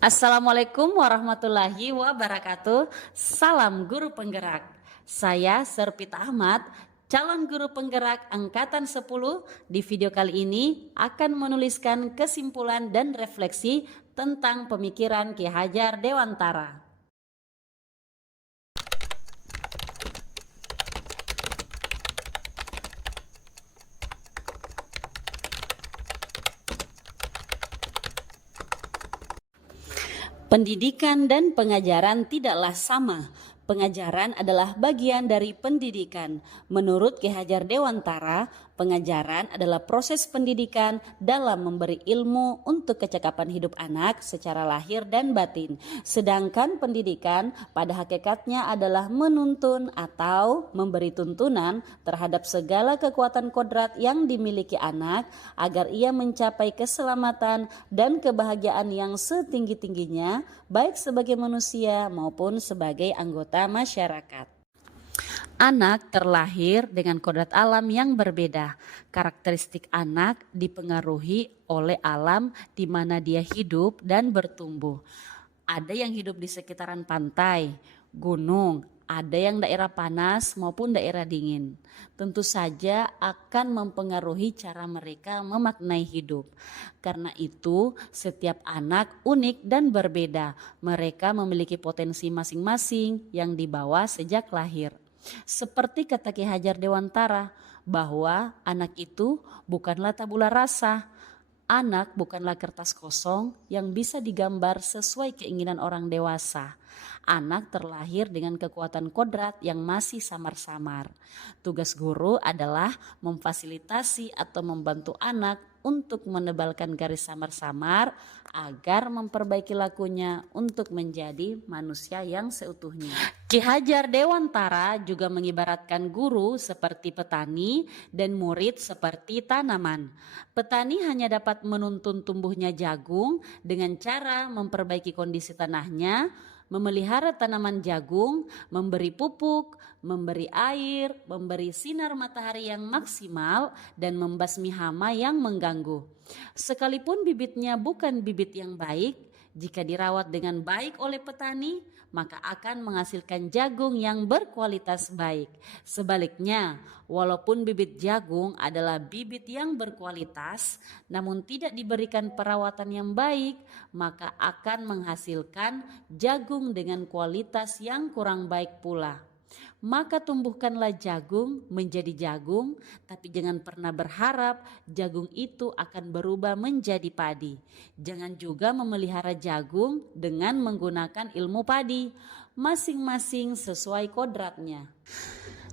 Assalamualaikum warahmatullahi wabarakatuh. Salam guru penggerak. Saya Serpita Ahmad, calon guru penggerak angkatan 10. Di video kali ini akan menuliskan kesimpulan dan refleksi tentang pemikiran Ki Hajar Dewantara. Pendidikan dan pengajaran tidaklah sama. Pengajaran adalah bagian dari pendidikan. Menurut Ki Hajar Dewantara, pengajaran adalah proses pendidikan dalam memberi ilmu untuk kecakapan hidup anak secara lahir dan batin. Sedangkan pendidikan pada hakikatnya adalah menuntun atau memberi tuntunan terhadap segala kekuatan kodrat yang dimiliki anak agar ia mencapai keselamatan dan kebahagiaan yang setinggi-tingginya, baik sebagai manusia maupun sebagai anggota masyarakat. Anak terlahir dengan kodrat alam yang berbeda. Karakteristik anak dipengaruhi oleh alam di mana dia hidup dan bertumbuh. Ada yang hidup di sekitaran pantai, gunung, ada yang daerah panas maupun daerah dingin. Tentu saja akan mempengaruhi cara mereka memaknai hidup. Karena itu, setiap anak unik dan berbeda. Mereka memiliki potensi masing-masing yang dibawa sejak lahir. Seperti kata Ki Hajar Dewantara, bahwa anak itu bukanlah tabula rasa. Anak bukanlah kertas kosong yang bisa digambar sesuai keinginan orang dewasa. Anak terlahir dengan kekuatan kodrat yang masih samar-samar. Tugas guru adalah memfasilitasi atau membantu anak untuk menebalkan garis samar-samar agar memperbaiki lakunya untuk menjadi manusia yang seutuhnya. Ki Hajar Dewantara juga mengibaratkan guru seperti petani dan murid seperti tanaman. Petani hanya dapat menuntun tumbuhnya jagung dengan cara memperbaiki kondisi tanahnya, memelihara tanaman jagung, memberi pupuk, memberi air, memberi sinar matahari yang maksimal, dan membasmi hama yang mengganggu. Sekalipun bibitnya bukan bibit yang baik, jika dirawat dengan baik oleh petani, maka akan menghasilkan jagung yang berkualitas baik. Sebaliknya, walaupun bibit jagung adalah bibit yang berkualitas, namun tidak diberikan perawatan yang baik, maka akan menghasilkan jagung dengan kualitas yang kurang baik pula. Maka tumbuhkanlah jagung menjadi jagung, tapi jangan pernah berharap jagung itu akan berubah menjadi padi. Jangan juga memelihara jagung dengan menggunakan ilmu padi, masing-masing sesuai kodratnya.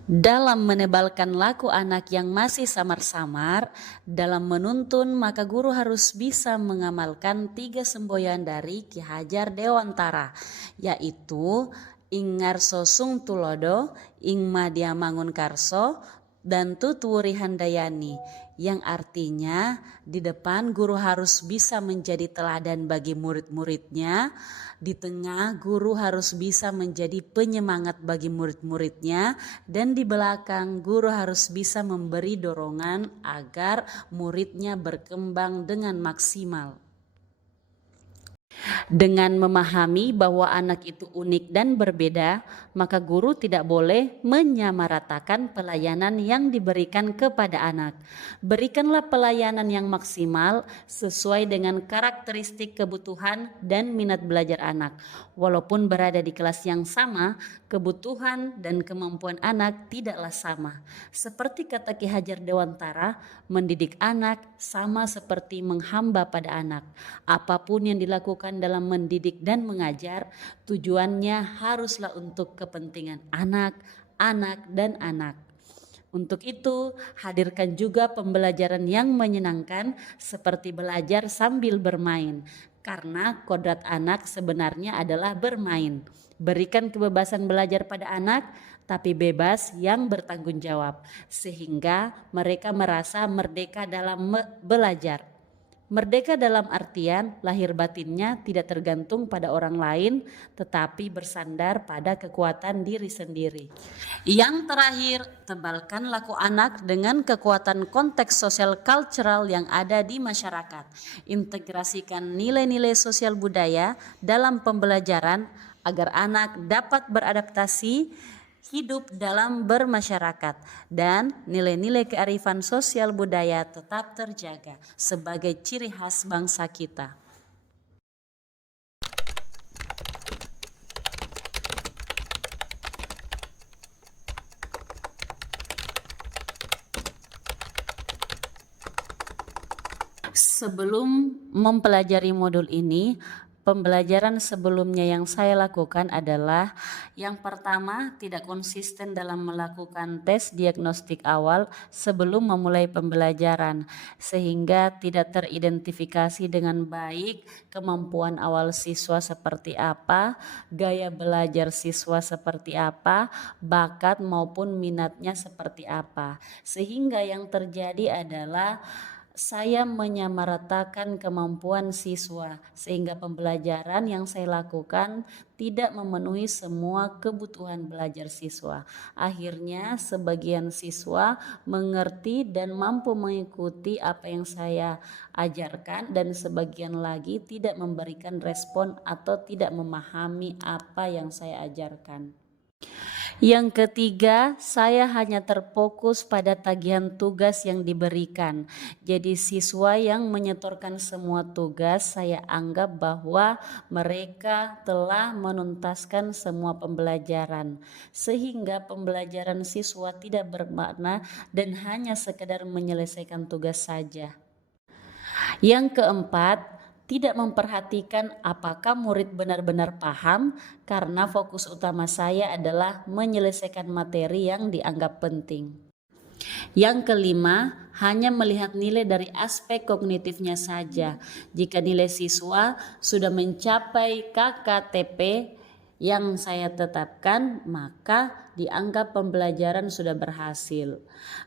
Dalam menebalkan laku anak yang masih samar-samar, dalam menuntun maka guru harus bisa mengamalkan 3 semboyan dari Ki Hajar Dewantara, yaitu ing ngarso sung tulodo, ing madya mangun karso, dan tutuwuri handayani, yang artinya di depan guru harus bisa menjadi teladan bagi murid-muridnya, di tengah guru harus bisa menjadi penyemangat bagi murid-muridnya, dan di belakang guru harus bisa memberi dorongan agar muridnya berkembang dengan maksimal. Dengan memahami bahwa anak itu unik dan berbeda, maka guru tidak boleh menyamaratakan pelayanan yang diberikan kepada anak. Berikanlah pelayanan yang maksimal sesuai dengan karakteristik kebutuhan dan minat belajar anak. Walaupun berada di kelas yang sama, kebutuhan dan kemampuan anak tidaklah sama. Seperti kata Ki Hajar Dewantara, mendidik anak sama seperti menghamba pada anak. Apapun yang dilakukan dalam mendidik dan mengajar, tujuannya haruslah untuk kepentingan anak, dan anak. Untuk itu, hadirkan juga pembelajaran yang menyenangkan seperti belajar sambil bermain, karena kodrat anak sebenarnya adalah bermain. Berikan kebebasan belajar pada anak, tapi bebas yang bertanggung jawab, sehingga mereka merasa merdeka dalam belajar. Merdeka dalam artian lahir batinnya tidak tergantung pada orang lain, tetapi bersandar pada kekuatan diri sendiri. Yang terakhir, tebalkan laku anak dengan kekuatan konteks sosial kultural yang ada di masyarakat. Integrasikan nilai-nilai sosial budaya dalam pembelajaran agar anak dapat beradaptasi hidup dalam bermasyarakat dan nilai-nilai kearifan sosial budaya tetap terjaga sebagai ciri khas bangsa kita. Sebelum mempelajari modul ini, pembelajaran sebelumnya yang saya lakukan adalah yang pertama, tidak konsisten dalam melakukan tes diagnostik awal sebelum memulai pembelajaran, sehingga tidak teridentifikasi dengan baik kemampuan awal siswa seperti apa, gaya belajar siswa seperti apa, bakat maupun minatnya seperti apa. Sehingga yang terjadi adalah saya menyamaratakan kemampuan siswa sehingga pembelajaran yang saya lakukan tidak memenuhi semua kebutuhan belajar siswa. Akhirnya sebagian siswa mengerti dan mampu mengikuti apa yang saya ajarkan dan sebagian lagi tidak memberikan respon atau tidak memahami apa yang saya ajarkan. Yang ketiga, saya hanya terfokus pada tagihan tugas yang diberikan. Jadi siswa yang menyetorkan semua tugas, saya anggap bahwa mereka telah menuntaskan semua pembelajaran. Sehingga pembelajaran siswa tidak bermakna dan hanya sekedar menyelesaikan tugas saja. Yang keempat, tidak memperhatikan apakah murid benar-benar paham karena fokus utama saya adalah menyelesaikan materi yang dianggap penting. Yang kelima, hanya melihat nilai dari aspek kognitifnya saja. Jika nilai siswa sudah mencapai KKTP yang saya tetapkan, maka dianggap pembelajaran sudah berhasil.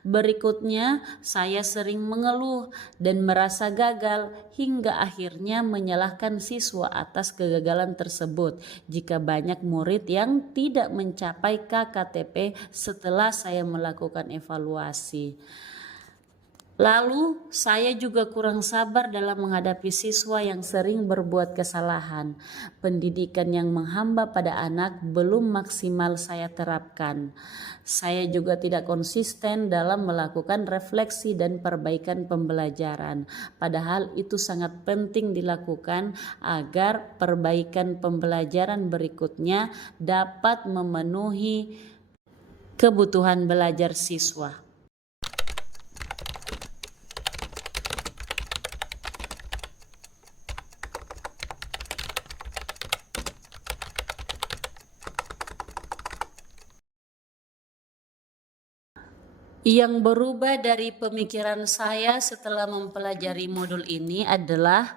Berikutnya, saya sering mengeluh dan merasa gagal hingga akhirnya menyalahkan siswa atas kegagalan tersebut jika banyak murid yang tidak mencapai KKTP setelah saya melakukan evaluasi. Lalu saya juga kurang sabar dalam menghadapi siswa yang sering berbuat kesalahan. Pendidikan yang menghamba pada anak belum maksimal saya terapkan. Saya juga tidak konsisten dalam melakukan refleksi dan perbaikan pembelajaran. Padahal itu sangat penting dilakukan agar perbaikan pembelajaran berikutnya dapat memenuhi kebutuhan belajar siswa. Yang berubah dari pemikiran saya setelah mempelajari modul ini adalah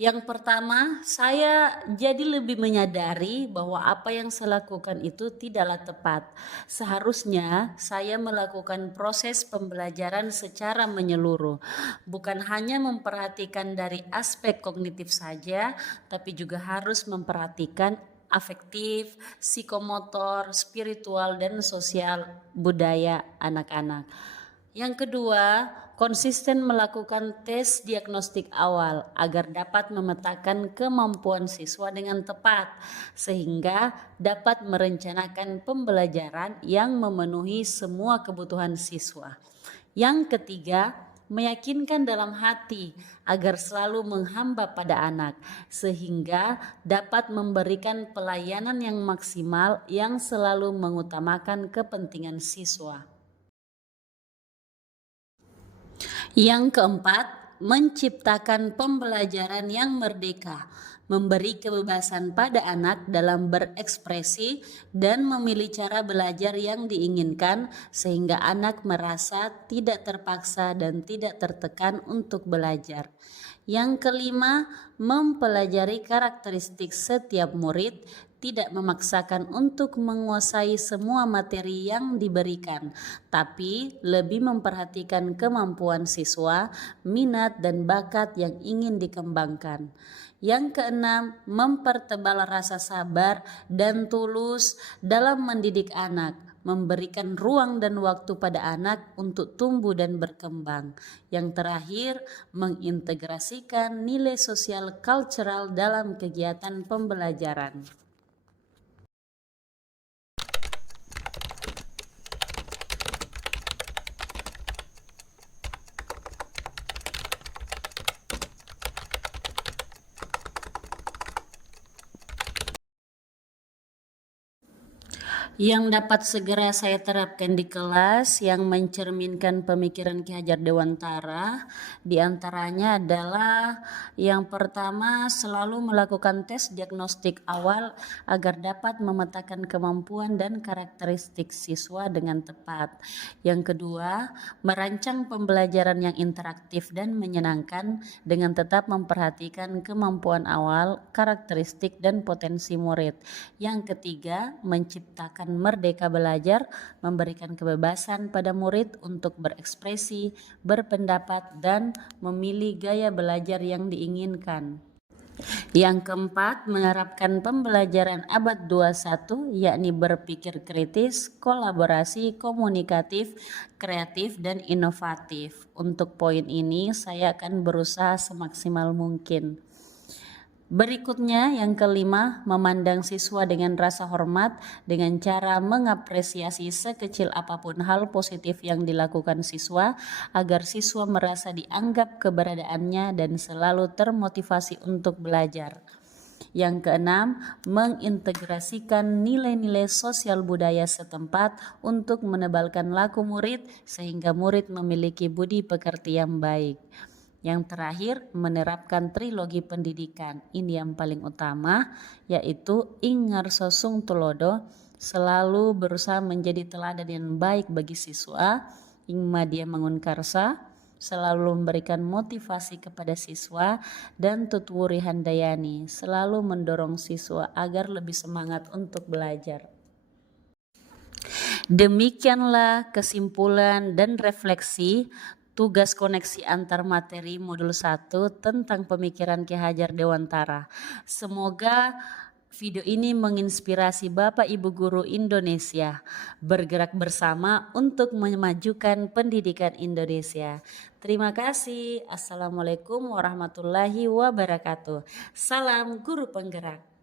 yang pertama, saya jadi lebih menyadari bahwa apa yang saya lakukan itu tidaklah tepat. Seharusnya saya melakukan proses pembelajaran secara menyeluruh, bukan hanya memperhatikan dari aspek kognitif saja, tapi juga harus memperhatikan afektif, psikomotor, spiritual, dan sosial budaya anak-anak. Yang kedua, konsisten melakukan tes diagnostik awal agar dapat memetakan kemampuan siswa dengan tepat sehingga dapat merencanakan pembelajaran yang memenuhi semua kebutuhan siswa. Yang ketiga, meyakinkan dalam hati agar selalu menghamba pada anak sehingga dapat memberikan pelayanan yang maksimal yang selalu mengutamakan kepentingan siswa. Yang keempat, menciptakan pembelajaran yang merdeka, memberi kebebasan pada anak dalam berekspresi dan memilih cara belajar yang diinginkan sehingga anak merasa tidak terpaksa dan tidak tertekan untuk belajar. Yang kelima, mempelajari karakteristik setiap murid, tidak memaksakan untuk menguasai semua materi yang diberikan, tapi lebih memperhatikan kemampuan siswa, minat dan bakat yang ingin dikembangkan. Yang keenam, mempertebal rasa sabar dan tulus dalam mendidik anak, memberikan ruang dan waktu pada anak untuk tumbuh dan berkembang. Yang terakhir, mengintegrasikan nilai sosial kultural dalam kegiatan pembelajaran. Yang dapat segera saya terapkan di kelas yang mencerminkan pemikiran Ki Hajar Dewantara diantaranya adalah yang pertama, selalu melakukan tes diagnostik awal agar dapat memetakan kemampuan dan karakteristik siswa dengan tepat. Yang kedua, merancang pembelajaran yang interaktif dan menyenangkan dengan tetap memperhatikan kemampuan awal, karakteristik dan potensi murid. Yang ketiga, menciptakan merdeka belajar, memberikan kebebasan pada murid untuk berekspresi, berpendapat, dan memilih gaya belajar yang diinginkan. Yang keempat, menerapkan pembelajaran abad 21, yakni berpikir kritis, kolaborasi, komunikatif, kreatif, dan inovatif. Untuk poin ini, saya akan berusaha semaksimal mungkin. Berikutnya, yang kelima, memandang siswa dengan rasa hormat dengan cara mengapresiasi sekecil apapun hal positif yang dilakukan siswa agar siswa merasa dianggap keberadaannya dan selalu termotivasi untuk belajar. Yang keenam, mengintegrasikan nilai-nilai sosial budaya setempat untuk menebalkan laku murid sehingga murid memiliki budi pekerti yang baik. Yang terakhir, menerapkan trilogi pendidikan. Ini yang paling utama, yaitu ing ngarsa sung tulodo, selalu berusaha menjadi teladan yang baik bagi siswa, ing madya mangun karsa, selalu memberikan motivasi kepada siswa, dan tutwuri handayani, selalu mendorong siswa agar lebih semangat untuk belajar. Demikianlah kesimpulan dan refleksi tugas koneksi antar materi modul 1 tentang pemikiran Ki Hajar Dewantara. Semoga video ini menginspirasi Bapak Ibu guru Indonesia bergerak bersama untuk memajukan pendidikan Indonesia. Terima kasih. Assalamualaikum warahmatullahi wabarakatuh. Salam guru penggerak.